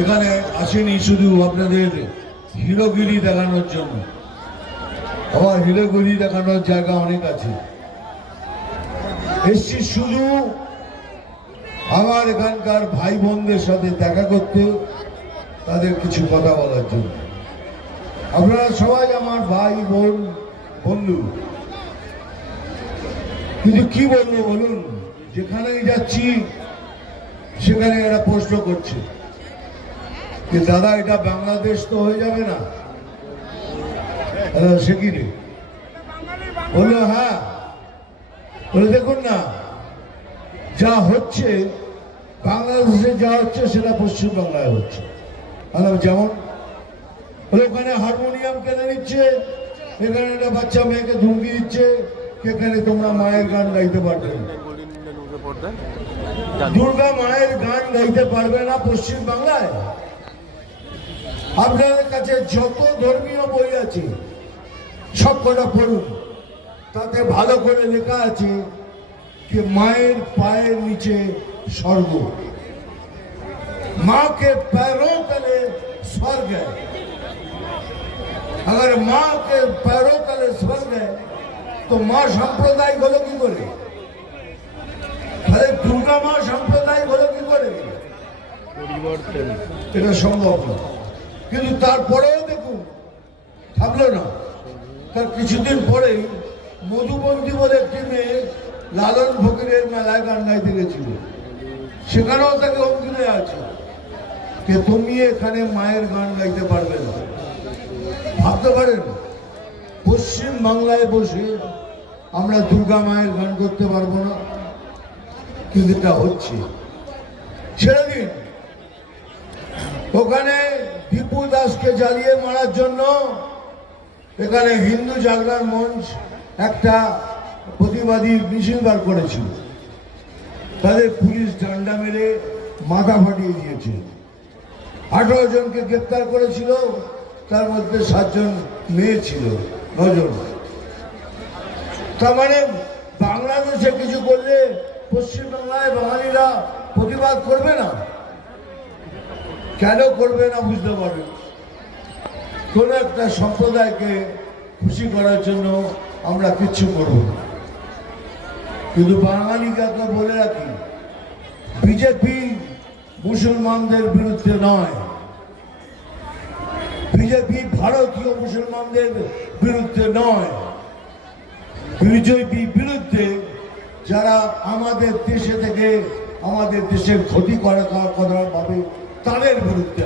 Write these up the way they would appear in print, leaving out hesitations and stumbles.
এখানে আসেনি শুধু আপনাদের হিরোগিরি দেখানোর জন্য, আবার হিরোগিরি দেখানোর জায়গা অনেক আছে। এসছি শুধু আমার এখানকার ভাই বোনদের সাথে দেখা করতে, তাদের কিছু কথা বলার জন্য। আপনারা সবাই আমার ভাই বোন বন্ধু, কিন্তু কি বলবো বলুন, যেখানেই যাচ্ছি সেখানে এরা প্রশ্ন করছে যে দাদা এটা বাংলাদেশ তো হয়ে যাবে না? সে কি রে? বললো হ্যাঁ। বলে দেখুন না, যা হচ্ছে বাংলাদেশে যা হচ্ছে সেটা পশ্চিমবাংলায় হচ্ছে। যেমন ওখানে হারমোনিয়াম কেনে নিচ্ছে, এখানে একটা বাচ্চা মেয়েকে ধুমকি দিচ্ছে, এখানে তোমরা মায়ের গান গাইতে পারবে না, দুর্গা মায়ের গান গাইতে পারবে না পশ্চিম বাংলায়। আপনাদের কাছে যত ধর্মীয় বই আছে সব কটা পড়ুন, তাতে ভালো করে লেখা আছে कि मायर पायर नीचे स्वर्ग, माँ के पैरों तले स्वर्ग है। अगर माँ के पैरों तले स्वर्ग है तो माँ सांप्रदायिक হলো কি করে? আরে দুর্গা মা সাম্প্রদায়িক হলো কি করে? এটা সম্ভব না। কিন্তু তারপরেও দেখুন থামলো না, তার কিছুদিন পরেই মধুবন্তী বলে একটি মেয়ে লালন ফকিরের মেলায় গান গাইতে গেছিল, সেখানেও তাকে হুমকি দেওয়া আছে যে তুমি এখানে মায়ের গান গাইতে পারবে না। ভাবতে পারেন পশ্চিম বাংলায় বসে আমরা দুর্গা মায়ের গান করতে পারবো না? কিন্তু এটা হচ্ছে। ছেড়ে দিন, ওখানে দীপু দাসকে জ্বালিয়ে মারার জন্য এখানে হিন্দু জাগরণ মঞ্চ একটা প্রতিবাদী মিছিল বার করেছিল, তাদের পুলিশ ডান্ডা মেরে মাথা ফাটিয়ে দিয়েছে। 18 জনকে গ্রেপ্তার করেছিল, তার মধ্যে 7 জন মেয়ে ছিল, 9 জন। তার মানে বাংলাদেশে কিছু করলে পশ্চিমবাংলায় বাঙালিরা প্রতিবাদ করবে না? কেন করবে না বুঝতে পারবে। কোন একটা সম্প্রদায়কে খুশি করার জন্য আমরা কিচ্ছু করব না। কিন্তু বাঙালিকে বলে রাখি, বিজেপি মুসলমানদের বিরুদ্ধে নয়, বিজেপি ভারতীয় মুসলমানদের বিরুদ্ধে নয়, বিজেপি বিরুদ্ধে যারা আমাদের দেশে থেকে আমাদের দেশের ক্ষতি করার কথা ভাবে তাদের বিরুদ্ধে।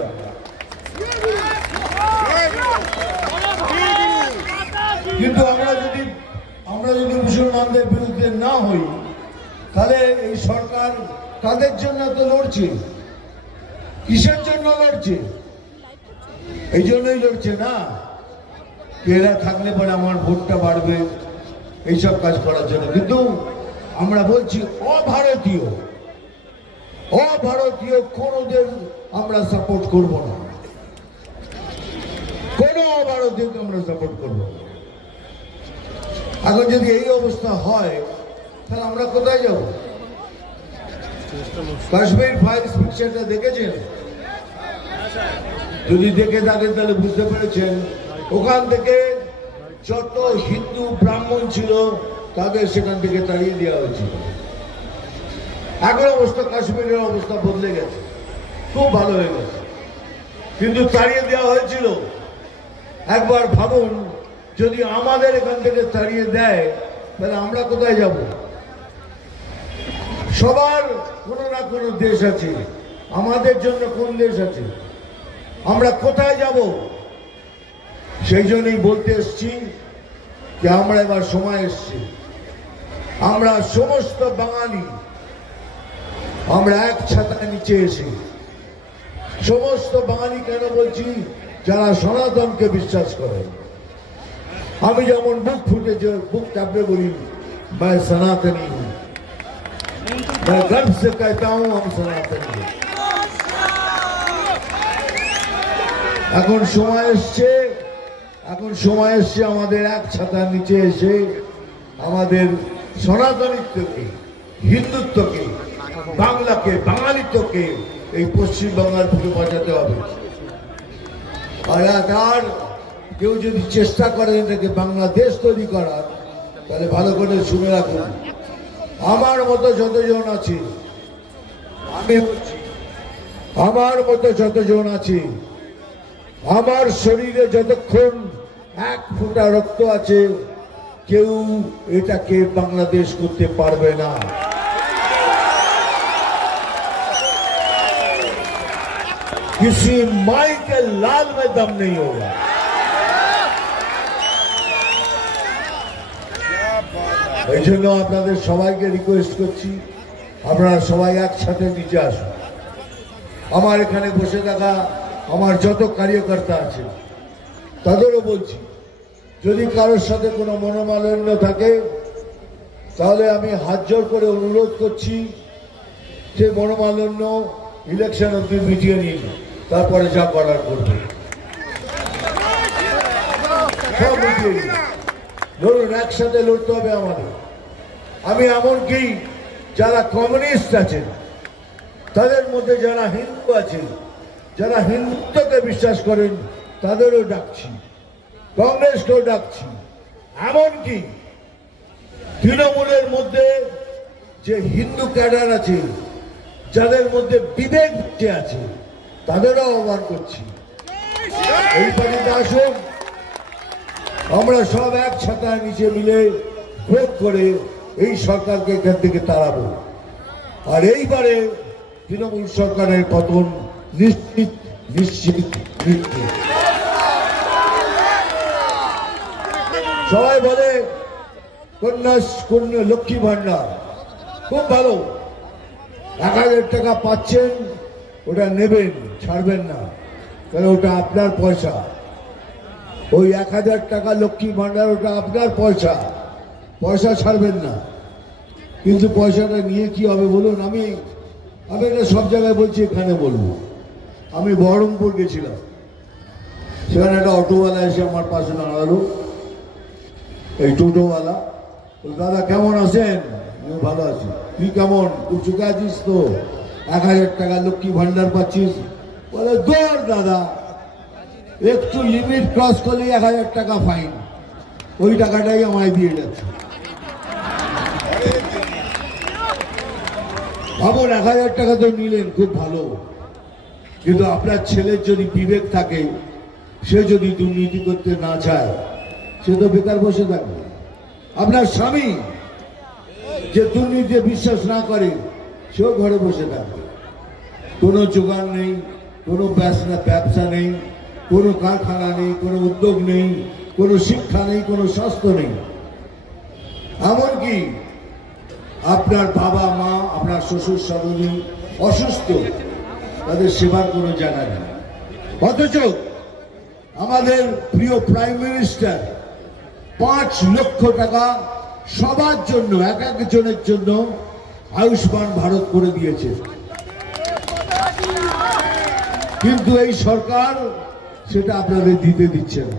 কিন্তু আমরা যদি মুসলমানদের বিরুদ্ধে না হই, তাহলে এই সরকার তাদের জন্য তো লড়ছে। কিসের জন্য লড়ছে? এই জন্যই লড়ছে না এরা থাকলে পরে আমার ভোটটা বাড়বে, এইসব কাজ করার জন্য। কিন্তু আমরা বলছি অভারতীয় কোনদের আমরা সাপোর্ট করব না, কোন অভারতীয়কে আমরা সাপোর্ট করব না। এখন যদি এই অবস্থা হয় তাহলে আমরা কোথায় যাব? কাশ্মীর ফাইলস পিকচারটা দেখেছেন? যদি দেখে থাকেন তাহলে বুঝতে পেরেছেন ওখান থেকে যত হিন্দু ব্রাহ্মণ ছিল তাদের সেখান থেকে তাড়িয়ে দেওয়া হয়েছিল। এখন অবস্থা কাশ্মীরের অবস্থা বদলে গেছে, খুব ভালো হয়ে গেছে, কিন্তু তাড়িয়ে দেওয়া হয়েছিল। একবার ভাবুন, যদি আমাদের এখান থেকে তাড়িয়ে দেয় তাহলে আমরা কোথায় যাব? সবার কোনো না কোনো দেশ আছে, আমাদের জন্য কোন দেশ আছে? আমরা কোথায় যাব? সেই জন্যই বলতে এসছি যে আমরা এবার সময় এসছি, আমরা সমস্ত বাঙালি আমরা এক ছাতার নিচে এসে, সমস্ত বাঙালি কেন বলছি, যারা সনাতনকে বিশ্বাস করে। আমি যেমন বুক ফুটে বুক চাপড়ে বলি मैं सनातनी हूं, मैं गर्व से कहता हूं हम सनातनी हैं। এখন সময় এসছে আমাদের এক ছাতার নিচে এসে আমাদের সনাতনিত্বকে, হিন্দুত্বকে, বাংলাকে, বাঙালিত্বকে এই পশ্চিমবাংলার বুকে বাঁচাতে হবে। আর কেউ যদি চেষ্টা করে এটাকে বাংলাদেশ তৈরি করার, তাহলে ভালো করে শুনে রাখুন, আমার মতো যতজন আছে, আমি বলছি আমার মতো যতজন আছে, আমার শরীরে যতক্ষণ এক ফোঁটা রক্ত আছে, কেউ এটাকে বাংলাদেশ করতে পারবে না। किसी माई के लाल में दम नहीं होगा। এই জন্য আপনাদের সবাইকে রিকোয়েস্ট করছি, আপনারা সবাই একসাথে নিচে আসুন। আমার এখানে বসে থাকা আমার যত কার্যকর্তা আছে তাদেরও বলছি, যদি কারোর সাথে কোনো মনোমালিন্য থাকে, তাহলে আমি হাত জোর করে অনুরোধ করছি, যে মনোমালিন্য ইলেকশন অব্দি মিটিয়ে নিন, তারপরে যা করার করবে সব মিটিয়ে নিন। ধরুন একসাথে লড়তে হবে আমাদের। আমি এমনকি যারা কমিউনিস্ট আছেন, তাদের মধ্যে যারা হিন্দু আছেন, যারা হিন্দুত্বকে বিশ্বাস করেন, তাদেরও ডাকছি, কংগ্রেসকেও ডাকছি, এমনকি তৃণমূলের মধ্যে যে হিন্দু ক্যাডার আছে, যাদের মধ্যে বিবেক আছে, তাদেরও আহ্বান করছি, এই পার্টিতে আসুন, আমরা সব এক ছাতার নিচে মিলে ভোট করে এই সরকারকে এখান থেকে তাড়াবো। আর এইবারে তৃণমূল সরকারের পতন নিশ্চিত নিশ্চিত নিশ্চিত। সবাই বলে কন্যা লক্ষ্মী ভান্ডার খুব ভালো, 1000 টাকা পাচ্ছেন, ওটা নেবেন, ছাড়বেন না, কারণ ওটা আপনার পয়সা। ওই 1000 টাকা লক্ষ্মী ভান্ডার, ওটা আপনার পয়সা, পয়সা ছাড়বেন না। কিন্তু পয়সাটা নিয়ে কি হবে বলুন? আমি এটা সব জায়গায় বলছি, এখানে বলবো। আমি বহরমপুর গেছিলাম, সেখানে একটা অটোওয়ালা এসে আমার পাশে দাঁড়ালো, এই টোটোওয়ালা। দাদা কেমন আছেন? আমি ভালো আছি। তুই কেমন? তুই চুকে আছিস তো? 1000 টাকা লক্ষ্মী ভান্ডার পাচ্ছিস? বলে দৌড় দাদা, একটু লিমিট ক্রস করলে 1000 টাকা ফাইন। ওই টাকাটাই আমায় দিয়ে যাচ্ছে। ভাবুন, 1000 টাকা তো নিলেন, খুব ভালো, কিন্তু আপনার ছেলের যদি বিবেক থাকে, সে যদি দুর্নীতি করতে না চায়, সে তো বেকার বসে থাকবে। আপনার স্বামী যে দুর্নীতিতে বিশ্বাস না করে, সেও ঘরে বসে থাকবে। কোনো জোগান নেই, কোনো ব্যবসা নেই, কোনো কারখানা নেই, কোনো উদ্যোগ নেই, কোনো শিক্ষা নেই, কোনো স্বাস্থ্য নেই। এমনকি আপনার বাবা মা, আপনার শ্বশুর শাশুড়ি অসুস্থ, তাদের সেবার কোনো জায়গা নেই। অথচ আমাদের প্রিয় প্রাইম মিনিস্টার 5 লক্ষ টাকা সবার জন্য, এক একজনের জন্য আয়ুষ্মান ভারত করে দিয়েছে। কিন্তু এই সরকার সেটা আপনাদের দিতে দিচ্ছে না।